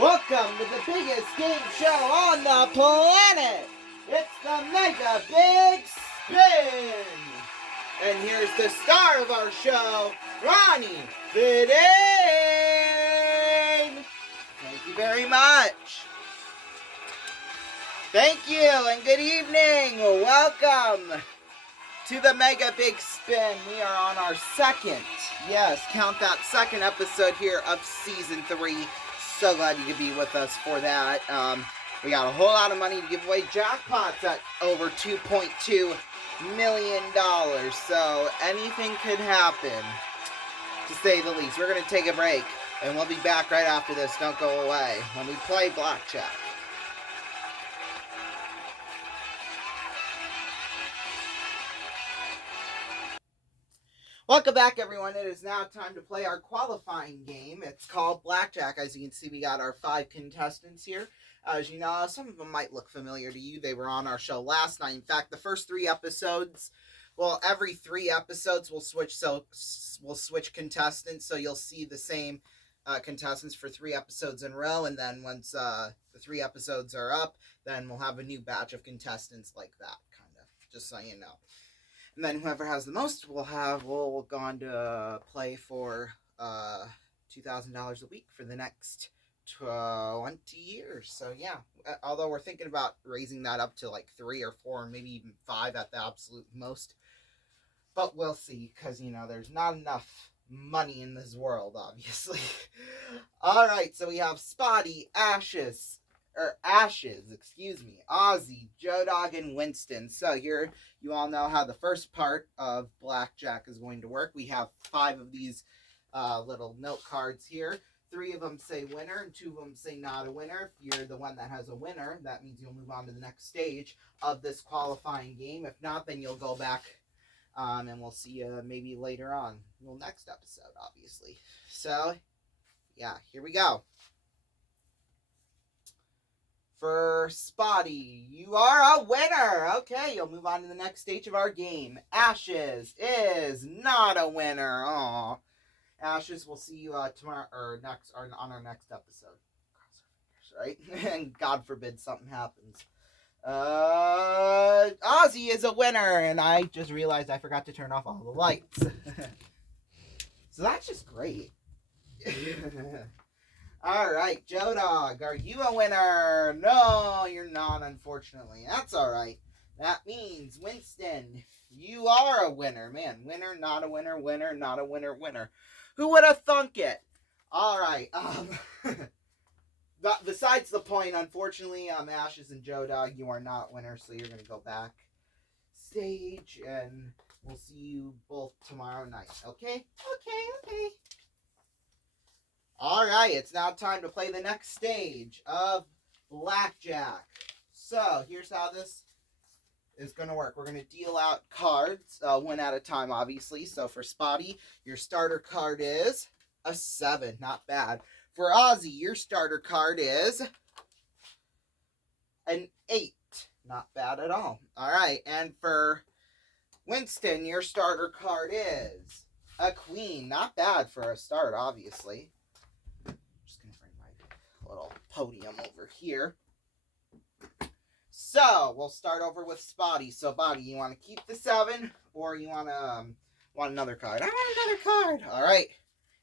Welcome to the biggest game show on the planet. It's the Mega Big Spin. And here's the star of our show, Ronnie Fitting. Thank you very much. Thank you and good evening. Welcome to the Mega Big Spin. We are on our second, count that, second episode here of Season 3. So glad you could be with us for that. We got a whole lot of money to give away. Jackpots at over $2.2 million. So anything could happen, to say the least. We're going to take a break, and we'll be back right after this. Don't go away when we play Blackjack. Welcome back, everyone. It is now time to play our qualifying game. It's called Blackjack. As you can see, we got our 5 contestants here. As you know, some of them might look familiar to you. They were on our show last night. In fact, the first 3 episodes, every 3 episodes we'll switch contestants, so you'll see the same contestants for 3 episodes in a row, and then once the 3 episodes are up, then we'll have a new batch of contestants like that, kind of, just so you know. And then whoever has the most will go on to play for $2,000 a week for the next 20 years. So yeah, although we're thinking about raising that up to like 3 or 4, maybe even 5 at the absolute most. But we'll see, because, there's not enough money in this world, obviously. Alright, so we have Spotty, Ashes, Ozzy, Joe Dog, and Winston. So here, you all know how the first part of Blackjack is going to work. We have 5 of these little note cards here. 3 of them say winner, and 2 of them say not a winner. If you're the one that has a winner, that means you'll move on to the next stage of this qualifying game. If not, then you'll go back, and we'll see you maybe later on. Well, next episode, obviously. So, yeah, here we go. For Spotty, you are a winner. Okay, you'll move on to the next stage of our game. Ashes is not a winner. Aw. Ashes, we'll see you tomorrow or on our next episode. Cross our fingers, right? And God forbid something happens. Ozzy is a winner, and I just realized I forgot to turn off all the lights. So that's just great. Alright, Joe Dog, are you a winner? No, you're not, unfortunately. That's alright. That means, Winston, you are a winner. Man, winner, not a winner, winner, not a winner, winner. Who would have thunk it? Alright, besides the point, unfortunately, Ashes and Joe Dog, you are not winners, so you're going to go back stage, and we'll see you both tomorrow night, okay? Okay. Alright, it's now time to play the next stage of Blackjack. So, here's how this is going to work. We're going to deal out cards, one at a time, obviously. So, for Spotty, your starter card is a 7. Not bad. For Ozzy, your starter card is an 8. Not bad at all. Alright, and for Winston, your starter card is a Queen. Not bad for a start, obviously. Little podium over here. So we'll start over with Spotty. So Spotty, you want to keep the 7, or you want another card? I want another card. All right.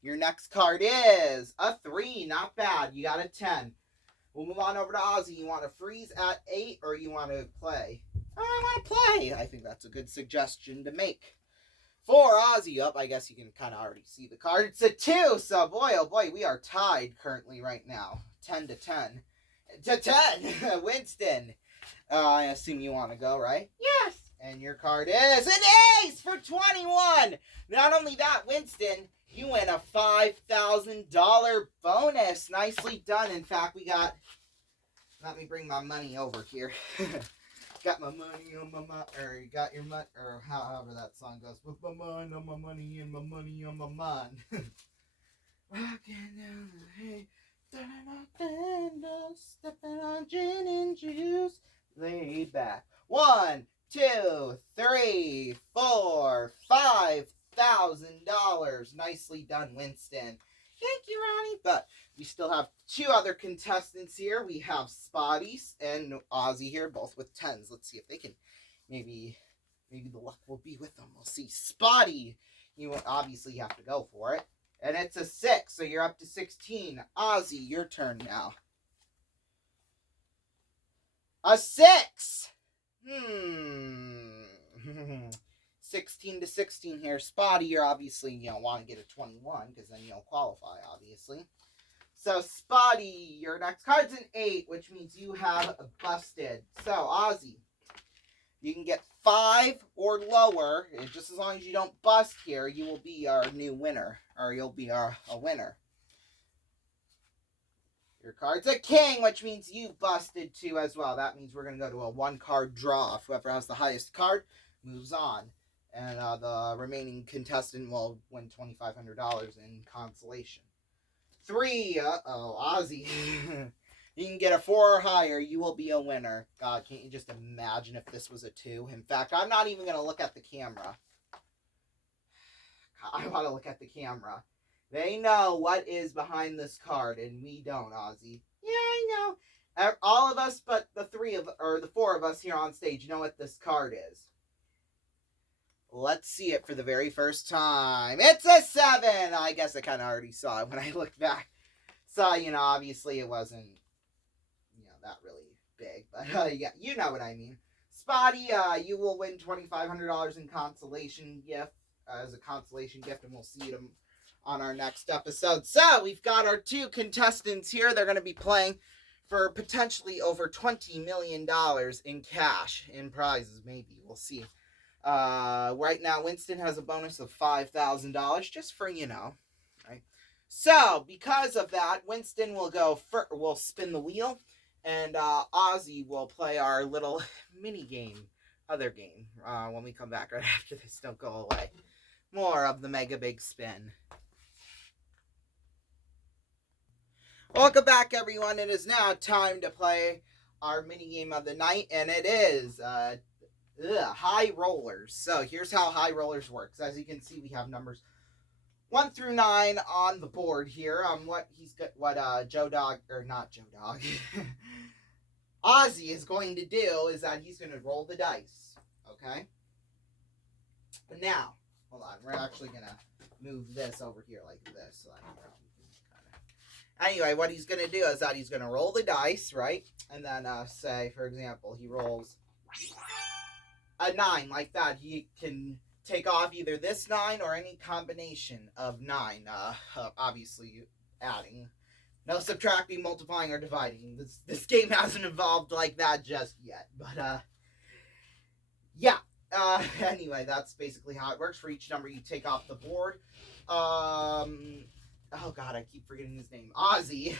Your next card is a 3. Not bad. You got a 10. We'll move on over to Ozzy. You want to freeze at 8, or you want to play? I want to play. I think that's a good suggestion to make. For Ozzy, I guess you can kind of already see the card. It's a 2, so boy, oh boy, we are tied currently right now. 10 to 10. To 10! Winston, I assume you want to go, right? Yes! And your card is an ace for 21! Not only that, Winston, you win a $5,000 bonus. Nicely done. In fact, let me bring my money over here. Got my money on my mind, or you got your money, or however that song goes. With my mind on my money and my money on my mind. Rocking down the hay, turning off windows, stepping on gin and juice, laid back. 1, 2, 3, 4, $5,000. Nicely done, Winston. Thank you, Ronnie. But we still have two other contestants here. We have Spotty and Ozzy here, both with 10s. Let's see if they can maybe the luck will be with them. We'll see. Spotty, you obviously have to go for it. And it's a 6, so you're up to 16. Ozzy, your turn now. A 6! 16 to 16 here. Spotty, you're obviously, want to get a 21, because then you'll qualify, obviously. So, Spotty, your next card's an 8, which means you have busted. So, Ozzy, you can get 5 or lower, and just as long as you don't bust here, you will be our new winner, or you'll be a winner. Your card's a king, which means you busted 2 as well. That means we're going to go to a 1-card draw. Whoever has the highest card moves on. And the remaining contestant will win $2,500 in consolation. 3, Ozzy. You can get a 4 or higher. You will be a winner. God, can't you just imagine if this was a 2? In fact, I'm not even going to look at the camera. I want to look at the camera. They know what is behind this card, and we don't, Ozzy. Yeah, I know. All of us but the 4 of us here on stage know what this card is. Let's see it for the very first time. It's a 7! I guess I kind of already saw it when I looked back. So, obviously it wasn't, that really big. But, yeah, you know what I mean. Spotty, you will win $2,500 in consolation gift, as a consolation gift, and we'll see them on our next episode. So, we've got our 2 contestants here. They're going to be playing for potentially over $20 million in cash, in prizes, maybe. We'll see. Right now, Winston has a bonus of $5,000, just for, right? So, because of that, Winston will will spin the wheel, and Ozzy will play our little mini game, other game, when we come back right after this. Don't go away. More of the Mega Big Spin. Welcome back, everyone. It is now time to play our mini game of the night, and it is high rollers. So here's how high rollers works. As you can see, we have numbers 1 through 9 on the board here. Ozzy is going to do is that he's going to roll the dice. Okay. But now, hold on. We're actually going to move this over here like this. So anyway, what he's going to do is that he's going to roll the dice, right? And then say, for example, he rolls a 9 like that. He can take off either this 9 or any combination of 9. Obviously, adding. No subtracting, multiplying, or dividing. This game hasn't evolved like that just yet. But, yeah. Anyway, that's basically how it works. For each number you take off the board. Oh, God, I keep forgetting his name. Ozzy.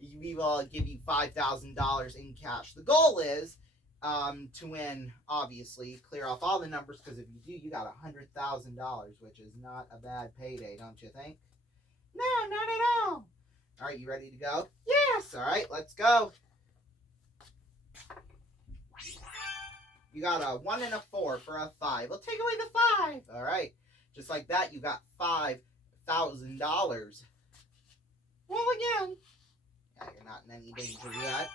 We will give you $5,000 in cash. The goal is to win, obviously, clear off all the numbers, because if you do, you got $100,000, which is not a bad payday, don't you think? No, not at all. All right, you ready to go? Yes. All right, let's go. You got a 1 and a 4 for a 5. We'll take away the 5. All right, just like that, you got $5,000. Well, again. Yeah, you're not in any danger yet.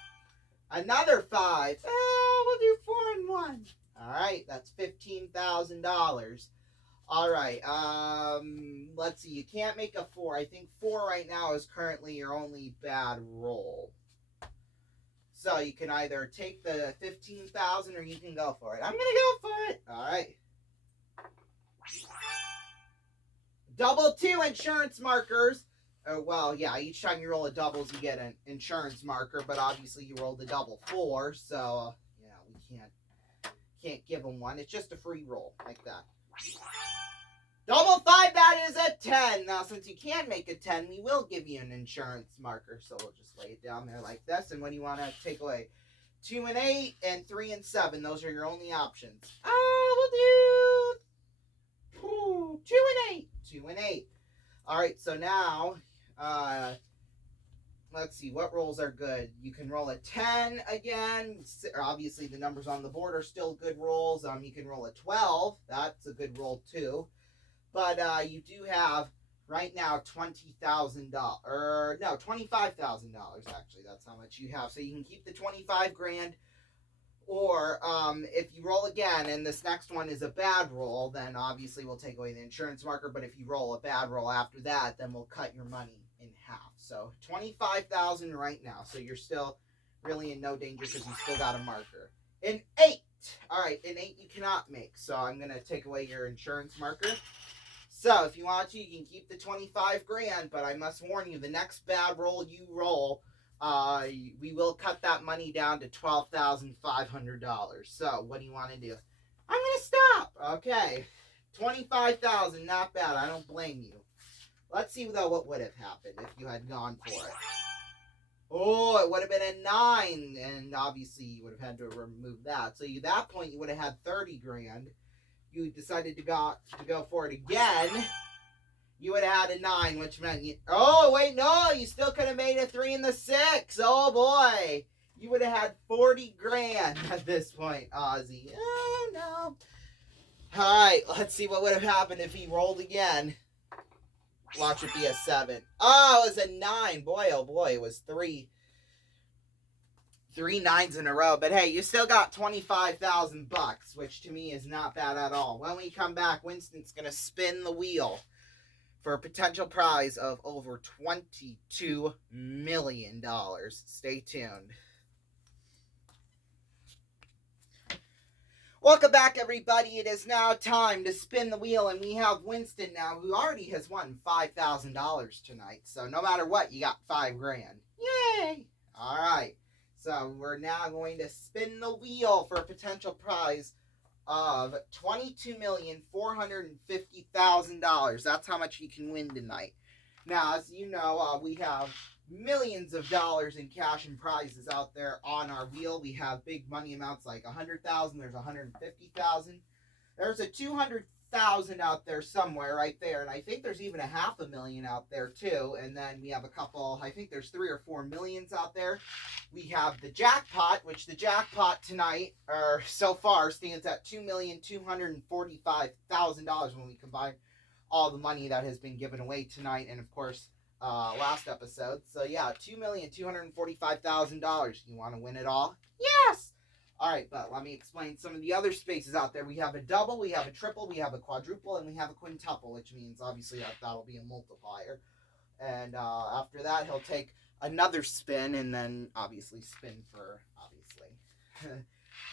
Another 5. Oh, we'll do 4 and 1. All right, that's $15,000. All right, let's see. You can't make a 4. I think 4 right now is currently your only bad roll. So you can either take the $15,000 or you can go for it. I'm gonna go for it. All right. Double 2 insurance markers. Well, yeah, each time you roll a doubles, you get an insurance marker, but obviously you rolled a double 4, so, we can't give them one. It's just a free roll, like that. Double 5, that is a 10. Now, since you can make a 10, we will give you an insurance marker, so we'll just lay it down there like this, and when you want to take away 2 and 8 and 3 and 7, those are your only options. We'll do 2 and 8. 2 and 8. All right, so now, let's see, what rolls are good? You can roll a 10 again. Obviously, the numbers on the board are still good rolls. You can roll a 12. That's a good roll, too. But you do have right now $20,000, or no, $25,000 actually. That's how much you have. So you can keep the 25 grand, or if you roll again and this next one is a bad roll, then obviously we'll take away the insurance marker. But if you roll a bad roll after that, then we'll cut your money in half. So 25,000 right now. So you're still really in no danger because you still got a marker. An 8. All right, an 8 you cannot make. So I'm going to take away your insurance marker. So if you want to, you can keep the 25 grand, but I must warn you, the next bad roll you roll, we will cut that money down to $12,500. So what do you want to do? I'm going to stop. Okay. 25,000, not bad. I don't blame you. Let's see though what would have happened if you had gone for it. Oh, it would have been a 9, and obviously you would have had to remove that. So at that point you would have had 30 grand. You decided to go for it again. You would have had a 9, which meant you... Oh, wait, no, you still could have made a 3 and the 6. Oh, boy. You would have had 40 grand at this point, Ozzy. Oh, no. All right, let's see what would have happened if he rolled again. Watch it be a 7. Oh, it was a 9. Boy, oh, boy, it was 3 9s in a row. But hey, you still got $25,000, which to me is not bad at all. When we come back, Winston's going to spin the wheel for a potential prize of over $22 million. Stay tuned. Welcome back, everybody. It is now time to spin the wheel, and we have Winston now, who already has won $5,000 tonight. So no matter what, you got 5 grand. Yay! All right. So we're now going to spin the wheel for a potential prize of $22,450,000. That's how much you can win tonight. Now, as you know, we have millions of dollars in cash and prizes out there on our wheel. We have big money amounts like $100,000. There's $150,000. There's a $200,000 out there somewhere right there, and I think there's even a $500,000 out there too. And then we have a couple. I think there's 3 or 4 millions out there. We have the jackpot, which the jackpot tonight, or so far, stands at $2,245,000 when we combine all the money that has been given away tonight, and of course, last episode. So yeah, $2,245,000. You want to win it all? Yes. All right, but let me explain some of the other spaces out there. We have a double, we have a triple, we have a quadruple, and we have a quintuple, which means obviously that'll be a multiplier. And after that, he'll take another spin, and then obviously spin for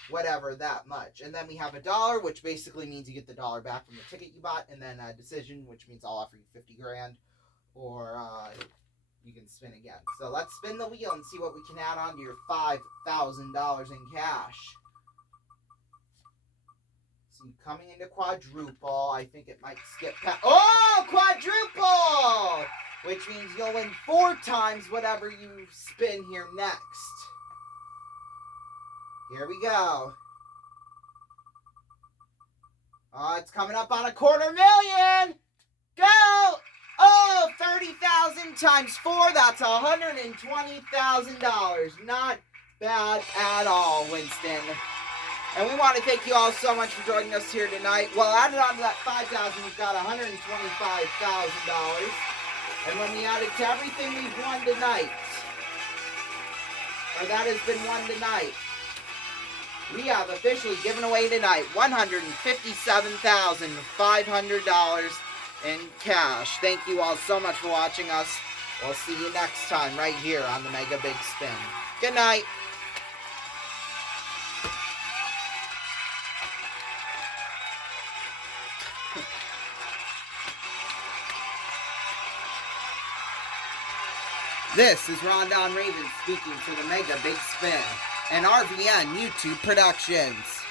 whatever that much. And then we have a dollar, which basically means you get the dollar back from the ticket you bought, and then a decision, which means I'll offer you 50 grand, or you can spin again. So let's spin the wheel and see what we can add on to your $5,000 in cash. So coming into quadruple, I think it might skip past. Oh, quadruple! Which means you'll win 4 times whatever you spin here next. Here we go. Oh, it's coming up on $250,000. Go! Oh, 30,000 times 4, that's $120,000. Not bad at all, Winston. And we want to thank you all so much for joining us here tonight. Well, added on to that $5,000, we've got $125,000. And when we add it to everything we've won tonight, or that has been won tonight, we have officially given away tonight $157,500 in cash. Thank you all so much for watching us. We'll see you next time right here on the Mega Big Spin. Good night. This is Rondon Raven speaking for the Mega Big Spin and RVN YouTube Productions.